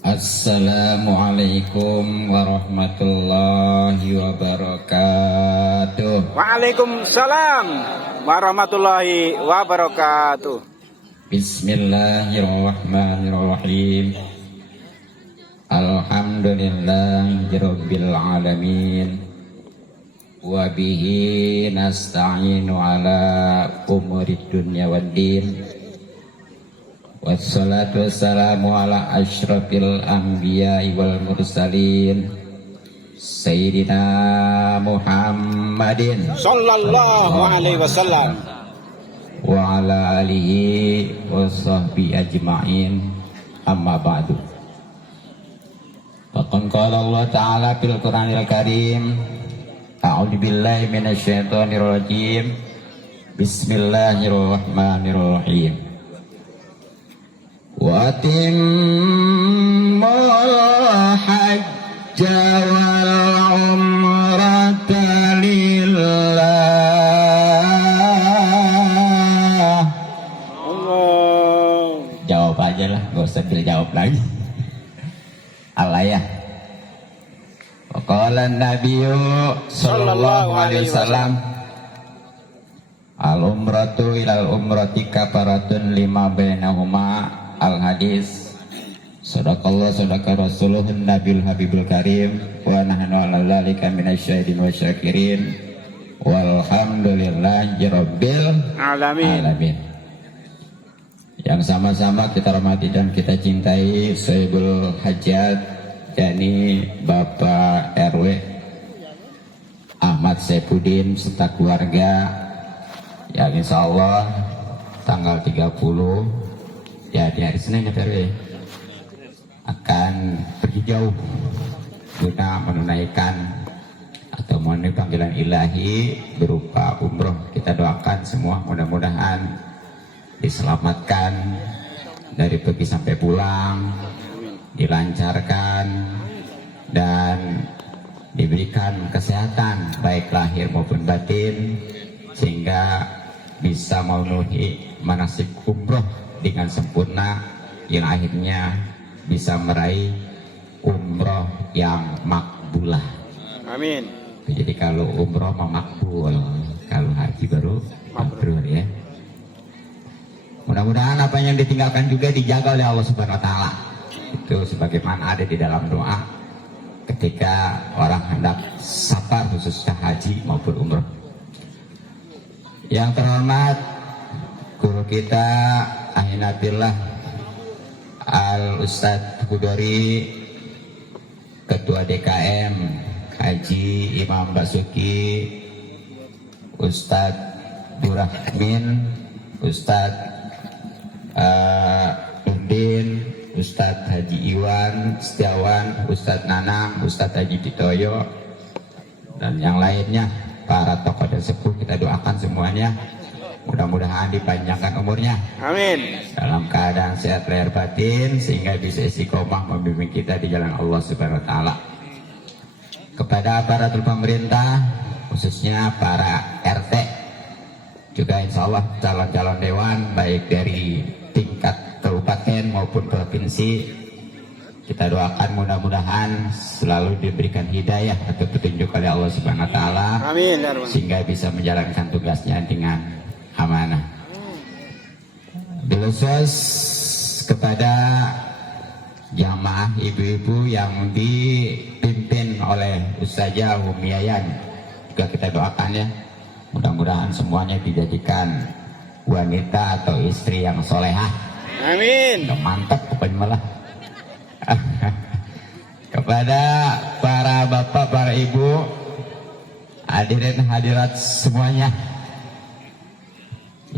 Assalamualaikum warahmatullahi wabarakatuh. Waalaikumsalam warahmatullahi wabarakatuh. Bismillahirrahmanirrahim. Alhamdulillahirabbil alamin. Wa bihi nasta'inu ala umurid dunya waddin. Wassalatu wassalamu ala asyrafil anbiya'i wal mursalin Sayyidina Muhammadin Sallallahu alaihi wasallam wa ala alihi wa sahbihi ajma'in, amma ba'du. Faqad qala Allah ta'ala fil Qur'anil Karim, a'udzu billahi minasyaitonir rajim. Bismillahirrahmanirrahim. Wa timmul hajja wal umrata lillah. Allah. Jawab aja lah, gak usah jawab lagi. Alayah. Wa qala an-nabiyyu sallallahu alaihi wasallam, al-umratu ilal umrati kafaratun lima bainahuma. Al-hadis. Sadaqallah sadaqa rasuluhun nabil habibul karim. Wa nahnu ala dzalika minasyahidin wa syakirin. Walhamdulillahi rabbil alamin. Yang sama-sama kita hormati dan kita cintai Sohibul Hajat, yakni Bapak RW Ahmad Saifuddin serta keluarga, yang insya Allah tanggal 30 ya di hari Senin ya RW akan pergi jauh guna menunaikan atau memenuhi panggilan ilahi berupa umroh. Kita doakan semua mudah-mudahan diselamatkan dari pergi sampai pulang, dilancarkan dan diberikan kesehatan baik lahir maupun batin, sehingga bisa memenuhi manasik umroh dengan sempurna, yang akhirnya bisa meraih umroh yang makbulah. Amin. Jadi kalau umroh makbul, kalau haji baru mabrur ya. Mudah-mudahan apa yang ditinggalkan juga dijaga oleh Allah Subhanahu wa taala. Itu sebagaimana ada di dalam doa ketika orang hendak safar, khususnya haji maupun umroh. Yang terhormat guru kita Ahinatillah Al-Ustadz Hudori, Ketua DKM Haji Imam Basuki, Ustadz Burahmin, Ustadz Undin, Ustadz Haji Iwan Setiawan, Ustadz Nanang, Ustadz Haji Titoyo, dan yang lainnya, para tokoh dan sepuh. Kita doakan semuanya mudah-mudahan dipanjangkan umurnya. Amin. Dalam keadaan sehat lahir batin, sehingga bisa istiqomah membimbing kita di jalan Allah Subhanahu wa taala. Kepada aparatur pemerintah, khususnya para RT, juga insya Allah calon-calon dewan baik dari tingkat kabupaten maupun provinsi, kita doakan mudah-mudahan selalu diberikan hidayah atau petunjuk oleh Allah Subhanahu wa taala. Amin. Sehingga bisa menjalankan tugasnya dengan amanah. Khusus kepada jamaah ibu-ibu yang dipimpin oleh Ustazah Humiayan, juga kita doakan ya, mudah-mudahan semuanya dijadikan wanita atau istri yang solehah. Amin. Mantap pokoknya malah. Kepada para bapak, para ibu, hadirin hadirat semuanya,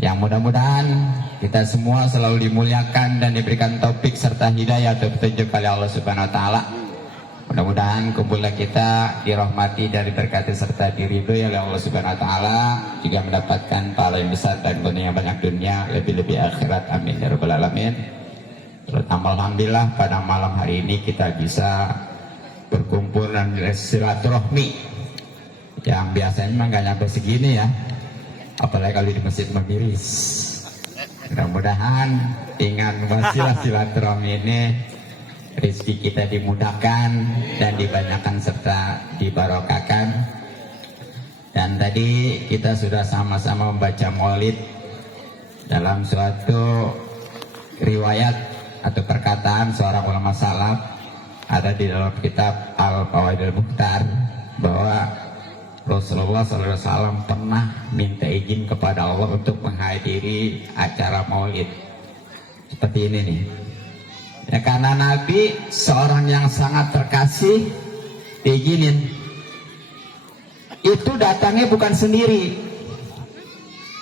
yang mudah-mudahan kita semua selalu dimuliakan dan diberikan taufik serta hidayah atau petunjuk oleh Allah Subhanahu wa taala. Mudah-mudahan kumpulan kita dirahmati dan diberkati serta diridhoi oleh Allah Subhanahu wa taala, juga mendapatkan pahala yang besar dan yang banyak dunia, lebih-lebih akhirat. Amin ya rabbal alamin. Terutama alhamdulillah pada malam hari ini kita bisa berkumpul dan silaturahmi yang biasanya memang nggak nyampe segini ya, apalagi kalau di Masjid Magiris. Mudah-mudahan dengan wasilah silaturahmi ini rezeki kita dimudahkan dan dibanyakan serta dibarokahkan. Dan tadi kita sudah sama-sama membaca maulid dalam suatu riwayat atau perkataan seorang ulama salaf, ada di dalam kitab Al-Fawaidul Mukhtar, bahwa Rasulullah SAW pernah minta izin kepada Allah untuk menghadiri acara maulid seperti ini nih. Ya, karena Nabi seorang yang sangat terkasih, diizinin. Itu datangnya bukan sendiri,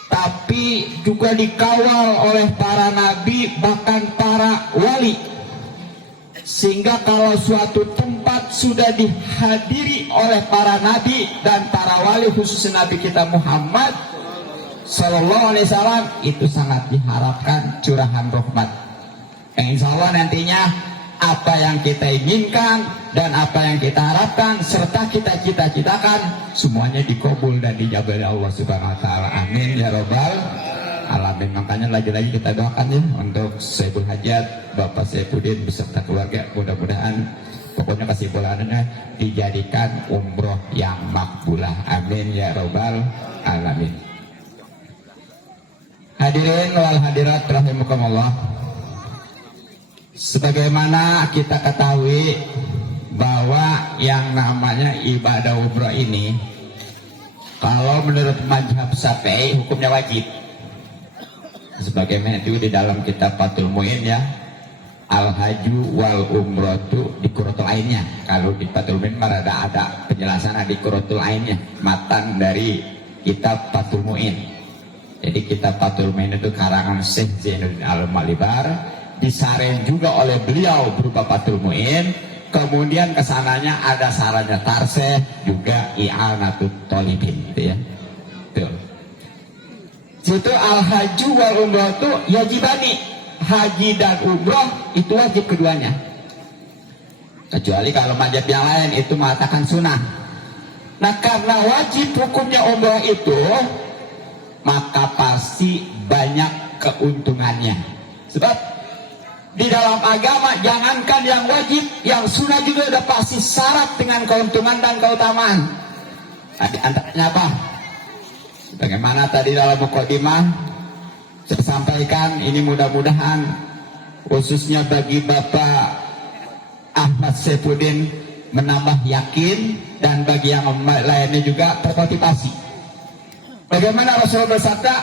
tapi juga dikawal oleh para nabi, bahkan para wali. Sehingga kalau suatu tempat sudah dihadiri oleh para nabi dan para wali, khususnya Nabi kita Muhammad Sallallahu Alaihi Wasallam, itu sangat diharapkan curahan rahmat. Yang insya Allah nantinya apa yang kita inginkan dan apa yang kita harapkan serta kita cita-citakan semuanya dikabul dan dijabah oleh Allah Subhanahu Wa Taala. Amin ya Rabbal Alamin. Makanya lagi-lagi kita doakan ya untuk Saibul Hajat, Bapak Saifuddin beserta keluarga, mudah-mudahan pokoknya kesimpulannya dijadikan umroh yang makbulah. Amin ya Rabbal Alamin. Hadirin wal hadirat rahimakumullah. Sebagaimana kita ketahui bahwa yang namanya ibadah umroh ini, kalau menurut mazhab Syafi'i hukumnya wajib. Sebagaimana itu di dalam kitab Fathul Mu'in ya, al-haju wal umrotu di Qurratul Ainnya. Kalau di Fathul Mu'in ada penjelasan di Qurratul Ainnya, matan dari kitab Fathul Mu'in. Jadi kitab Fathul Mu'in itu karangan Syekh Zainuddin Al-Malibar, disaring juga oleh beliau berupa Fathul Mu'in. Kemudian kesananya ada sarannya Tarseh, juga I'anatut Thalibin, gitu ya. Tuh. Situ al-haju wal umroh itu yajibani, haji dan umroh itu wajib keduanya. Kecuali kalau mazhab yang lain itu mengatakan sunnah. Nah, karena wajib hukumnya umroh itu, maka pasti banyak keuntungannya. Sebab di dalam agama jangankan yang wajib, yang sunnah juga udah pasti syarat dengan keuntungan dan keutamaan. Nah, di antaranya apa? Bagaimana tadi dalam mukadimah saya sampaikan, ini mudah-mudahan khususnya bagi Bapak Ahmad Saifuddin menambah yakin, dan bagi yang lainnya juga termotivasi. Bagaimana Rasulullah bersabda,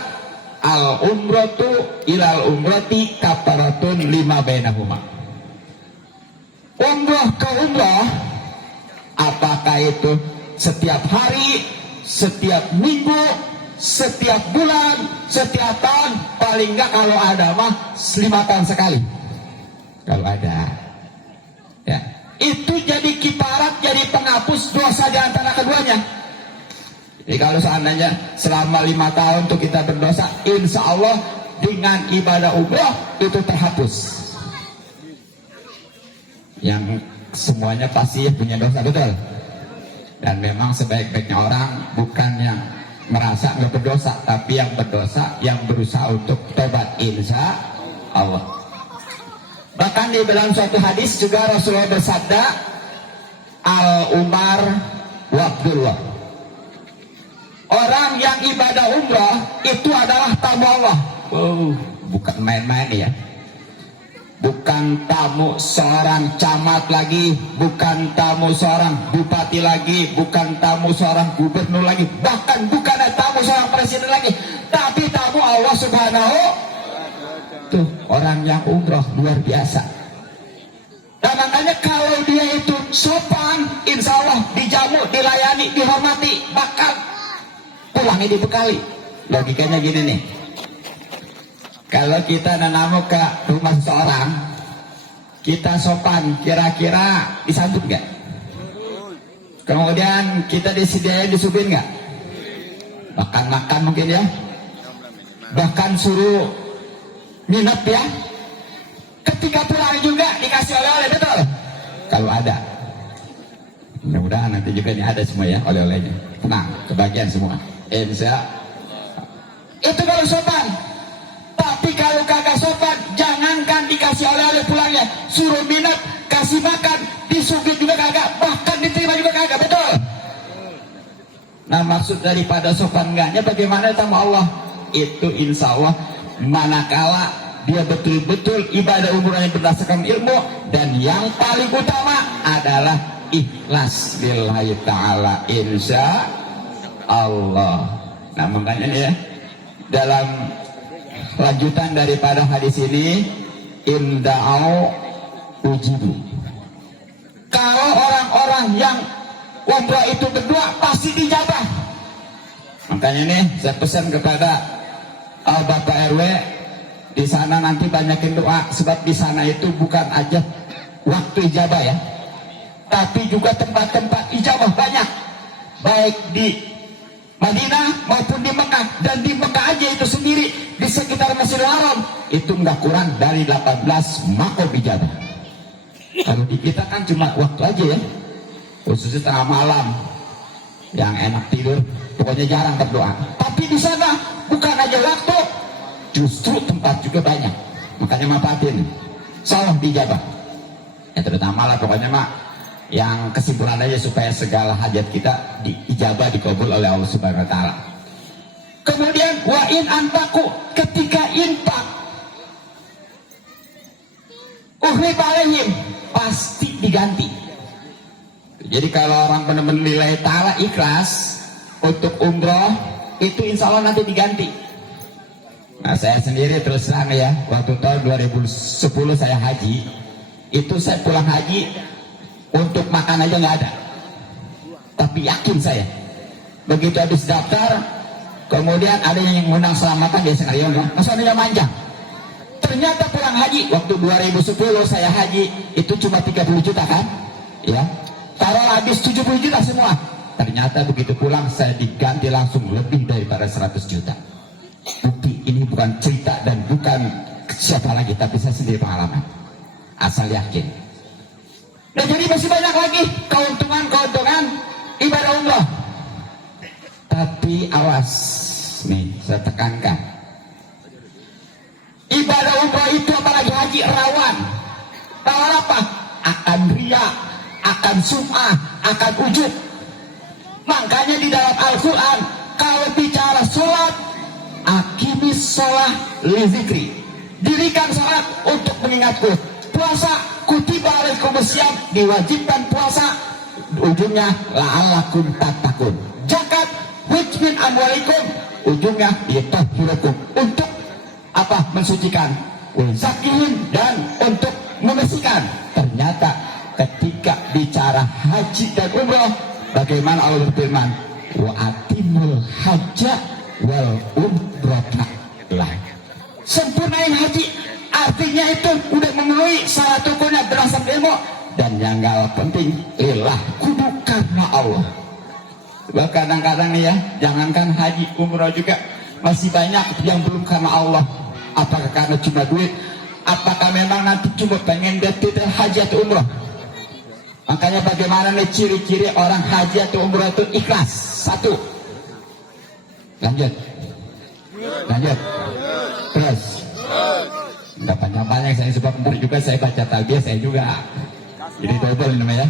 al umratu ilal umrati kafaratun lima bainahuma. Umrah ke umrah, apakah itu setiap hari, setiap minggu, setiap bulan, setiap tahun, paling enggak kalau ada mah 5 tahun sekali. Kalau ada, ya, itu jadi kifarat, jadi penghapus dosa di antara keduanya. Jadi kalau seandainya selama 5 tahun tuh kita berdosa, insya Allah dengan ibadah umrah itu terhapus. Yang semuanya pasti punya dosa, betul. Dan memang sebaik-baiknya orang bukan yang merasa nggak berdosa, tapi yang berdosa yang berusaha untuk tobat, insya Allah. Bahkan di dalam suatu hadis juga Rasulullah bersabda, al umar wa Abdullah. Orang yang ibadah umrah itu adalah tamu Allah. Oh, bukan main-main ya. Bukan tamu seorang camat lagi, bukan tamu seorang bupati lagi, bukan tamu seorang gubernur lagi, bahkan bukan tamu seorang presiden lagi, tapi tamu Allah Subhanahu. Tuh, orang yang umrah luar biasa. Dan makanya kalau dia itu sopan, insya Allah dijamu, dilayani, dihormati, bahkan pulangnya dibekali. Logikanya gini nih, kalau kita nanamu ke rumah seseorang, kita sopan, kira-kira disambut nggak? Kemudian kita disediain, disuguhin nggak? Bahkan makan mungkin ya, bahkan suruh minat ya. Ketika pulang juga dikasih oleh-oleh, betul? Kalau ada, mudah-mudahan nanti juga ini ada semua ya oleh-olehnya. Tenang, kebagian semua. Insya itu kalau sopan. Tapi kalau kagak sopan, jangankan dikasih oleh-oleh pulangnya, suruh minat. dikasih makan, disugih juga kagak, bahkan diterima juga kagak, betul? Nah, maksud daripada sopan enggaknya bagaimana sama Allah? Itu insya Allah manakala dia betul-betul ibadah umrohnya berdasarkan ilmu, dan yang paling utama adalah ikhlas lillahi ta'ala, insya Allah. Nah, makanya nih ya, dalam lanjutan daripada hadis ini, inda'au ujibu. Kalau orang-orang yang umrah itu berdoa pasti dijabah. Makanya nih saya pesan kepada Bapak RW di sana, nanti banyakin doa, sebab di sana itu bukan aja waktu ijabah ya, tapi juga tempat-tempat ijabah banyak, baik di Madinah maupun di Mekah. Dan di Mekah aja itu sendiri di sekitar Masjidil Haram itu nggak kurang dari 18 makom ijabah. Kalau di kita kan cuma waktu aja ya, khususnya tengah malam yang enak tidur, pokoknya jarang berdoa. Tapi di sana bukan aja waktu, justru tempat juga banyak. Makanya manfaatin, salah dijabah ya, terutama lah pokoknya mak, yang kesimpulan aja supaya segala hajat kita diijabah, dikabul oleh Allah Subhanahu wa taala. Kemudian wa in anfaqu, ketika infak, uhriba alaihim, pasti diganti. Jadi kalau orang benar-benar lillahi ta'ala ikhlas untuk umroh, itu insya Allah nanti diganti. Nah, saya sendiri terus terang ya, waktu tahun 2010 saya haji, itu saya pulang haji untuk makan aja nggak ada. Tapi yakin saya, begitu habis daftar, kemudian ada yang ngundang selamatan, dia sekalian maksudnya manjang. Ternyata pulang haji waktu 2010 saya haji itu cuma 30 juta kan, ya. Taruh habis 70 juta semua. Ternyata begitu pulang saya diganti langsung lebih daripada 100 juta. Bukti ini bukan cerita dan bukan siapa lagi, tapi saya sendiri pengalaman. Asal yakin. Nah, jadi masih banyak lagi keuntungan ibadah umrah. Tapi awas, nih saya tekankan. Ibadah umrah itu apalagi haji rawan. Rawan apa? Akan riya, akan sum'ah, akan ujub. Makanya di dalam Al-Quran kalau bicara sholat, akimis sholat li zikri, dirikan sholat untuk mengingatku. Puasa, kutiba alaikumusiyam, diwajibkan puasa, ujungnya la'allakum tattaqun. Zakat, wajibin amwalikum, ujungnya yutahhirukum, untuk apa? Mensucikan. Zakihin, dan untuk membersihkan. Ternyata ketika bicara haji dan umroh, bagaimana Allah berfirman, wa atimul hajja wal umrata lah. Sempurnain haji, artinya itu udah memenuhi syarat rukunnya berdasarkan ilmu, dan yang gak penting lillah, kudu karena Allah. Sebab kadang-kadang nih ya, jangankan haji umroh juga masih banyak yang belum karena Allah. Apakah karena cuma duit? Apakah memang nanti cuma pengen dia titel haji atau umroh? Makanya bagaimana nih ciri-ciri orang haji atau umroh itu ikhlas? Satu, lanjut terus, nggak panjang-panjang saya, sebab murid juga saya baca talbiyah saya juga, jadi double namanya.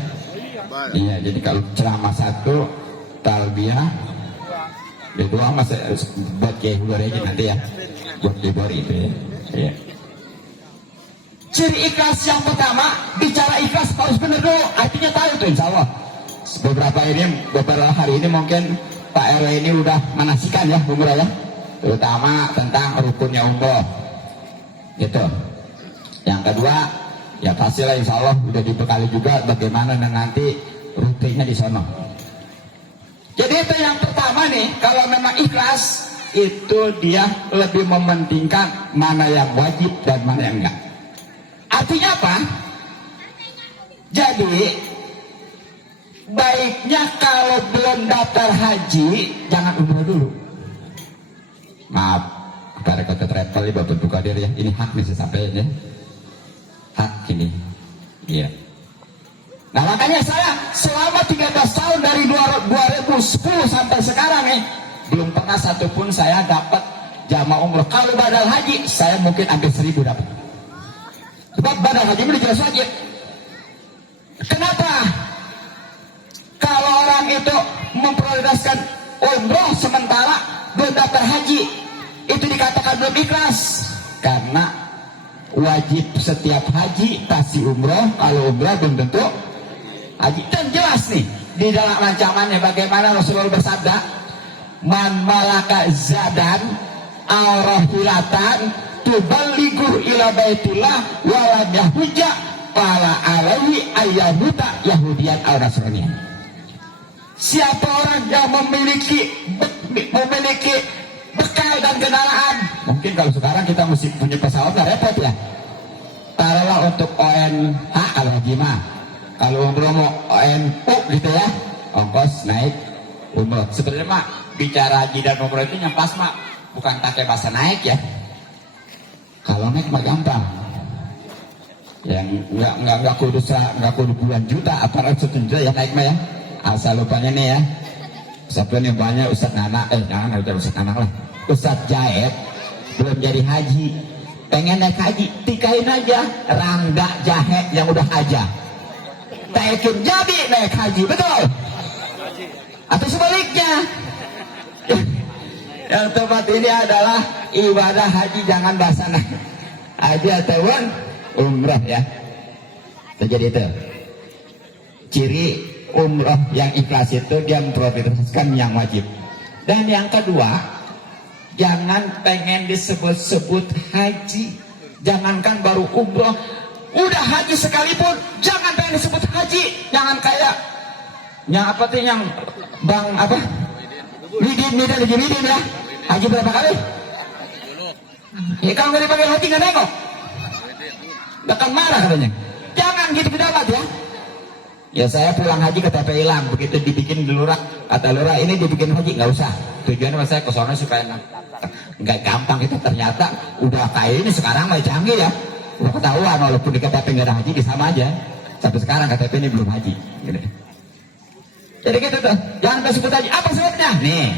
Iya, jadi kalau ceramah satu, talbiyah kedua mas buat kayak aja nanti ya, buat libur itu ya. Iya. Ciri ikhlas yang pertama, bicara ikhlas harus benar dulu, artinya tahu tuh insya Allah. Beberapa hari ini mungkin Pak RW ini udah manasikan ya umroh ya, terutama tentang rukunnya umroh gitu. Yang kedua ya pastilah insya Allah udah dibekali juga bagaimana nanti rutinnya di sono. Jadi itu yang pertama nih, kalau memang ikhlas itu dia lebih mementingkan mana yang wajib dan mana yang enggak. Artinya apa? Jadi baiknya kalau belum daftar haji jangan umroh dulu. Maaf kepada kota travel ya, Bapak Buka Dir ya, ini hak nih saya sampaikan ya, hak ini. Iya. Nah makanya saya selama 13 tahun dari 2010 sampai sekarang nih, belum pernah satupun saya dapat jamaah umroh. Kalau badal haji saya mungkin hampir 1000 dapat. Sebab badal haji ini jelas wajib. memprioritaskan umroh sementara belum daftar haji, itu dikatakan belum ikhlas. Karena wajib setiap haji pasti umroh, kalau umroh belum tentu haji. Dan jelas nih di dalam rancangannya bagaimana Rasulullah bersabda, man malaka zadan al-rahilatan tuballighu ila baitillah walam yahujja fala alaihi ayyamuta yahudiyan al nasraniyan. Siapa orang yang memiliki bekal dan kendaraan, mungkin kalau sekarang kita mesti punya pesawat nggak repot ya, taruhlah untuk ONH kalau haji mah, kalau umroh mau ONU gitu ya, ongkos naik umroh. Sebenarnya mah bicara haji dan umroh itu yang pas mah bukan pakai bahasa naik ya. Kalau naik mah gampang, yang nggak kudu puluhan juta, apa ratus juta ya naik mah ya. Asal lupanya nih ya, siapa nih banyak Ustadz Nana, jangan udah Ustadz Nana lah, Ustadz Jaib belum jadi haji, pengen naik haji, tikain aja Rangga Jahe yang udah aja, taikin jadi naik haji, betul? Atau sebaliknya? Yang tempat ini adalah ibadah haji, jangan bahasa naik haji ataupun umrah ya. Terjadi itu ciri umroh yang ikhlas itu dia memprioritaskan yang wajib. Dan yang kedua, jangan pengen disebut-sebut haji. Jangankan baru umroh, udah haji sekalipun jangan pengen disebut haji. Jangan kayak yang apa tuh, yang bang apa Midin ya, haji berapa kali ya, kalau nggak dipanggil haji nggak nengok, bahkan marah katanya. Jangan gitu dapat ya. Ya saya pulang haji ke TP hilang, begitu dibikin di lurah, kata lurah ini dibikin haji, nggak usah. Tujuannya saya ke sana supaya nggak gampang itu, ternyata udah kayak ini sekarang mulai canggih ya, udah ketahuan walaupun di KTP nggak ada haji, di sama aja. Sampai sekarang KTP ini belum haji. Gitu. Jadi gitu tuh, jangan disebut haji. Apa sebabnya? Nih,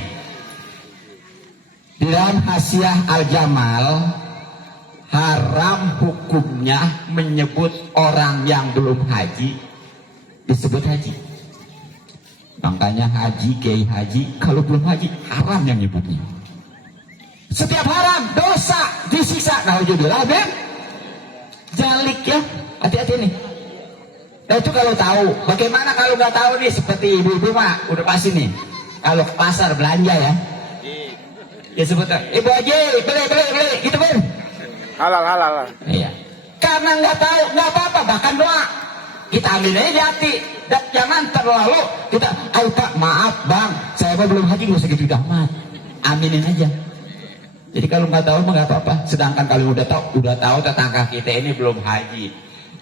di dalam Hasyiah Al-Jamal haram hukumnya menyebut orang yang belum haji disebut haji. Makanya haji, kiai haji, kalau belum haji haram yang nyebutnya. Setiap haram dosa disiksa. Nauzubillah min jalik ya. Hati-hati nih. Nah itu kalau tahu. Bagaimana kalau nggak tahu nih, seperti ibu-ibu mah udah pasti nih. Kalau ke pasar belanja ya, dia sebut ibu aja beli gitu kan. Halal. Iya. Karena nggak tahu nggak apa-apa, bahkan doa kita ambil aja di hati. Dan jangan terlalu kita, ayo Pak maaf Bang, saya belum haji, nggak usah gitu amat. Aminin aja. Jadi kalau nggak tahu mah nggak apa-apa. Sedangkan kalau udah tahu tetangga kita ini belum haji,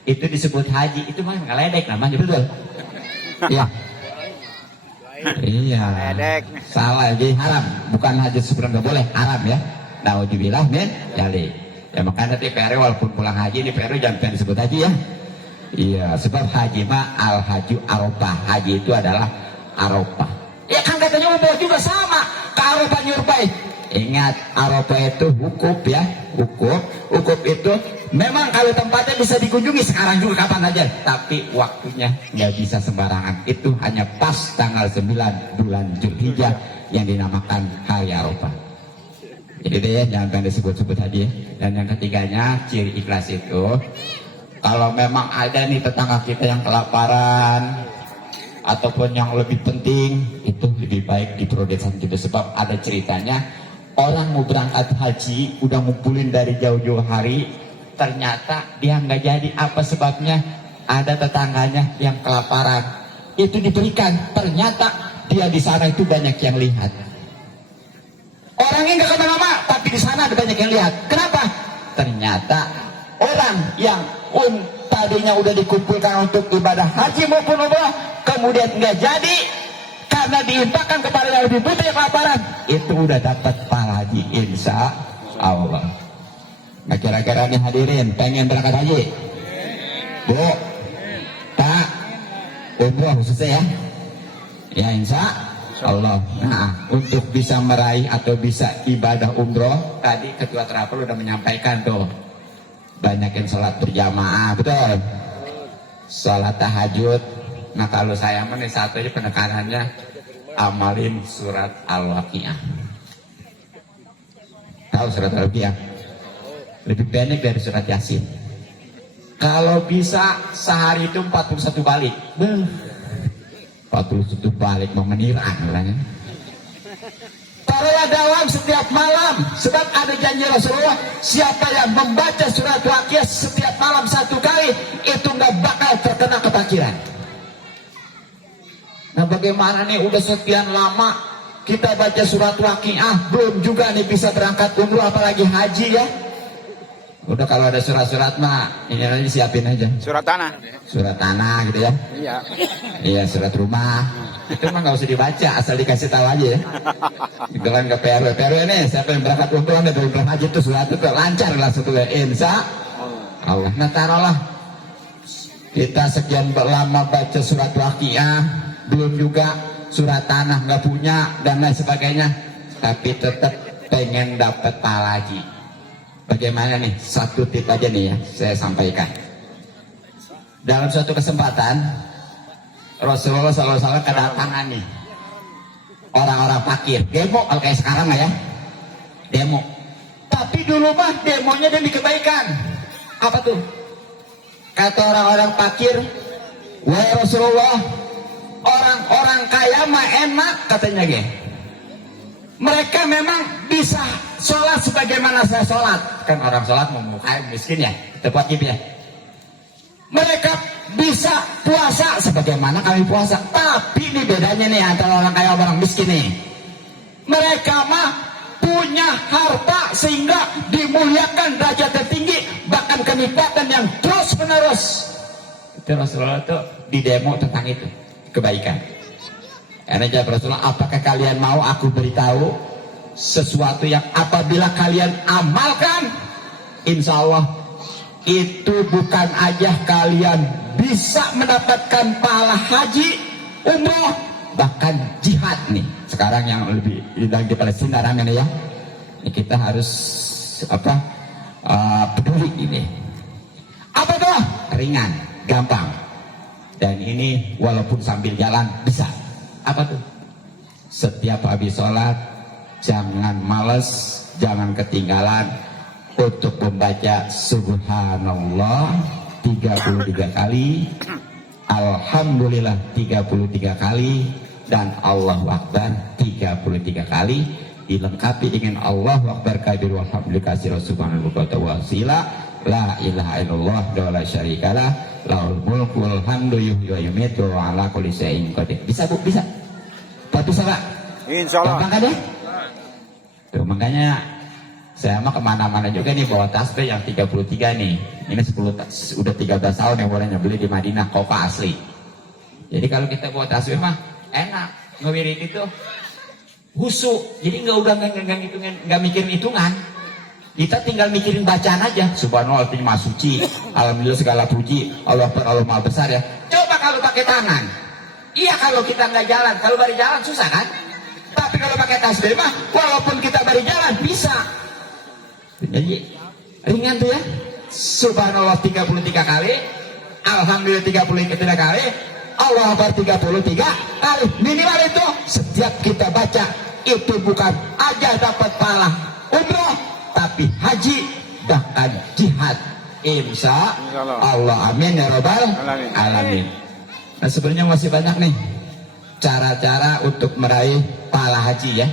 itu disebut haji, itu mah ngeledek namanya, betul? Ya. Iya. Ledek. Salah, jadi haram. Bukan haji sebenarnya nggak boleh, haram ya. Nauzubillah min jalik. Ya makanya nanti PR walaupun pulang haji ini PR jangan disebut haji ya. Iya, sebab haji mah al haju Arafah. Haji itu adalah Arafah. Ya kan katanya umroh juga sama, ke Arafah nyurpai. Ingat, Arafah itu wukuf ya, wukuf itu memang kalau tempatnya bisa dikunjungi sekarang juga kapan aja, tapi waktunya nggak bisa sembarangan. Itu hanya pas tanggal 9 bulan Zulhijjah yang dinamakan hari Arafah. Jadi deh jangan disebut-sebut haji. Dan yang ketiganya ciri ikhlas itu, kalau memang ada nih tetangga kita yang kelaparan ataupun yang lebih penting, itu lebih baik diprioritaskan gitu. Sebab ada ceritanya, orang mau berangkat haji udah ngumpulin dari jauh-jauh hari, ternyata dia nggak jadi. Apa sebabnya? Ada tetangganya yang kelaparan, itu diberikan, ternyata dia di sana itu banyak yang lihat. Orangnya nggak kemana-mana, tapi di sana ada banyak yang lihat. Kenapa? Ternyata orang yang tadinya udah dikumpulkan untuk ibadah haji maupun umrah, kemudian nggak jadi karena diinfakkan kepada yang lebih butuh yang kelaparan, itu udah dapat pahala haji insya Allah. Nah kira-kira nih hadirin pengen berangkat haji, Bu, Pak, umrah khususnya ya insya Allah. Nah untuk bisa meraih atau bisa ibadah umroh, tadi Ketua Travel udah menyampaikan tuh, banyak yang sholat berjamaah, betul, sholat tahajud. Nah kalau saya nih satu aja penekanannya, amalin surat Al-Waqiah. Tahu surat Al-Waqiah? Lebih pendek dari surat Yasin. Kalau bisa sehari itu 41 balik. 41 balik mau menirang orangnya. Taruhlah dalam setiap malam, sebab ada janji Rasulullah, siapa yang membaca surat Waqiah setiap malam 1 kali, itu nggak bakal terkena kepakiran. Nah bagaimana nih udah sekian lama kita baca surat Waqiah, belum juga nih bisa berangkat umroh apalagi haji ya. Udah kalau ada surat-surat mah ini nanti siapin aja. Surat tanah. Surat tanah gitu ya. Iya. Iya surat rumah. Itu mah nggak usah dibaca, asal dikasih tahu aja ya. Itu kan ke PRW ini siapa yang berangkat umroh dan berangkat haji itu surat itu lancar langsung tuh insya Allah. Nah taruhlah kita sekian lama baca surat Waqiah, belum juga surat tanah nggak punya dan lain sebagainya, tapi tetap pengen dapat pahala haji. Bagaimana nih? Satu tip aja nih ya saya sampaikan. Dalam suatu kesempatan Rasulullah SAW kedatangan nih orang-orang fakir, demo kalau kayak sekarang lah ya, demo. Tapi dulu mah demonya demi kebaikan. Apa tuh? Kata orang-orang fakir, wahai Rasulullah, orang-orang kaya mah enak katanya ge. Mereka memang bisa sholat sebagaimana saya sholat. Kan orang sholat mau kaya miskin ya, tepat ya. Mereka bisa puasa sebagaimana kami puasa. Tapi ini bedanya nih antara orang kaya dan orang miskin nih. Mereka mah punya harta sehingga dimuliakan derajat tertinggi, bahkan kenikmatan yang terus menerus. Itu Rasulullah tuh di demo tentang itu kebaikan. Karena jawab Rasulullah, apakah kalian mau aku beritahu sesuatu yang apabila kalian amalkan, insya Allah itu bukan aja kalian bisa mendapatkan pahala haji, umroh, bahkan jihad nih. Sekarang yang lebih di Palestina ramai ya. Ini kita harus peduli ini. Apa tuh? Ringan, gampang. Dan ini walaupun sambil jalan bisa. Apa tuh? Setiap habis sholat jangan males, jangan ketinggalan untuk membaca subhanallah 33 kali, alhamdulillah 33 kali, dan Allahu Akbar 33 kali, dilengkapi dengan Allahu Akbar kabir walhamdulillah katsiran subhanallah wa wasila la ilaha illallah wa la syarikalah lahul mulku wal hamdu yuhyi wa yumiitu wa ala kulli syai'in qadir. Bisa Bu? Bisa? Tapi bisa Pak? Insyaallah. Gampang kan ya? Tuh makanya saya mah kemana-mana juga nih bawa tasbih yang 33 nih. Ini 10 udah 13 tahun yang bolehnya beli di Madinah, kopa asli. Jadi kalau kita bawa tasbih mah enak, ngewirid itu husuk. Jadi nggak mikirin hitungan. Kita tinggal mikirin bacaan aja. Subhanallah artinya maha suci, alhamdulillah segala puji, Allah Maha besar ya. Coba kalau pakai tangan. Iya kalau kita nggak jalan, kalau baru jalan susah kan? Tapi kalau pakai tasbih mah, walaupun kita baru jalan bisa. Jadi ringan tuh ya. Subhanallah 33 kali, alhamdulillah 33 kali, Allah Akbar 33 kali. Minimal itu setiap kita baca itu bukan aja dapat pahala umroh, tapi haji bahkan jihad. Insya Allah, amin ya robbal alamin. Nah sebenarnya masih banyak nih cara-cara untuk meraih pahala haji ya.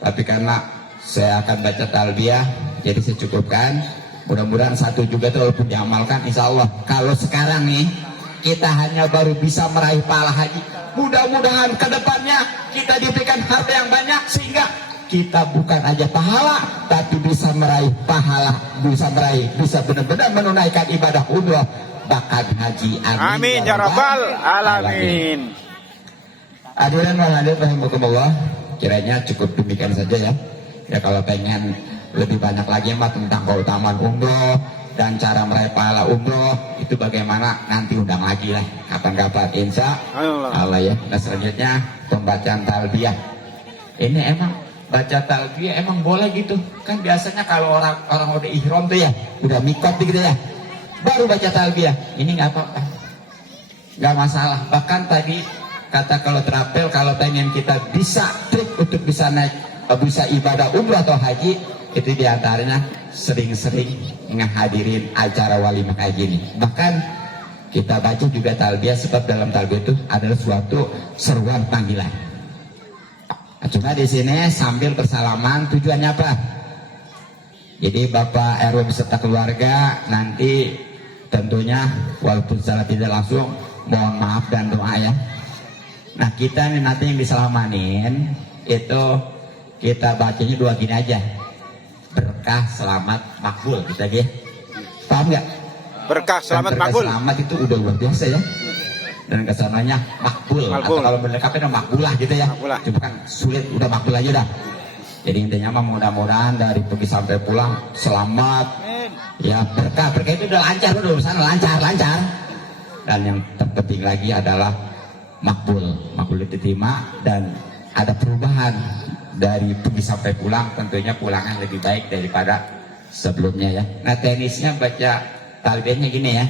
Tapi karena saya akan baca talbiyah, jadi saya cukupkan. Mudah-mudahan satu juga itu walaupun diamalkan, insya Allah. Kalau sekarang nih kita hanya baru bisa meraih pahala haji, mudah-mudahan kedepannya kita diberikan harta yang banyak sehingga kita bukan aja pahala, tapi bisa meraih pahala, bisa benar-benar menunaikan ibadah umroh, bahkan haji. Amin ya rabbal alamin. Hadirin wal hadirat rahimakumullah, kiranya cukup demikian saja ya. Ya kalau pengen lebih banyak lagi mah tentang keutamaan umroh dan cara meraih pahala umroh itu bagaimana, nanti undang lagi lah kapan-kapan insya Allah ya. Nah selanjutnya pembacaan talbiyah. Ini emang baca talbiyah emang boleh gitu kan? Biasanya kalau orang udah ihram tuh ya, udah mikot gitu ya, baru baca talbiyah. Ini nggak apa-apa, nggak masalah. Bahkan tadi kata kalau terapel, kalau pengen kita bisa trik untuk bisa naik, bisa ibadah umrah atau haji, itu diantaranya sering-sering menghadirin acara walimah kayak gini. Bahkan kita baca juga talbiyah, sebab dalam talbiyah itu adalah suatu seruan panggilan. Nah, cuma di sini sambil bersalaman, tujuannya apa? Jadi Bapak RW beserta keluarga nanti tentunya walaupun secara tidak langsung mohon maaf dan doa ya. Nah kita nih nanti yang diselamanin itu kita bacanya dua gini aja, berkah selamat makbul kita gitu. Paham nggak? Berkah selamat makbul. Selamat itu udah luar biasa ya. Dan kesananya makbul. Atau kalau berlengkapnya makbulah gitu ya. Makbulah. Cuma kan sulit, udah makbul aja dah. Jadi intinya mah mudah-mudahan dari pergi sampai pulang selamat. Ya berkah itu udah lancar, udah urusan lancar. Dan yang terpenting lagi adalah makbul diterima dan ada perubahan dari pergi sampai pulang, tentunya pulangan lebih baik daripada sebelumnya ya. Nah teknisnya baca talbiyahnya gini ya.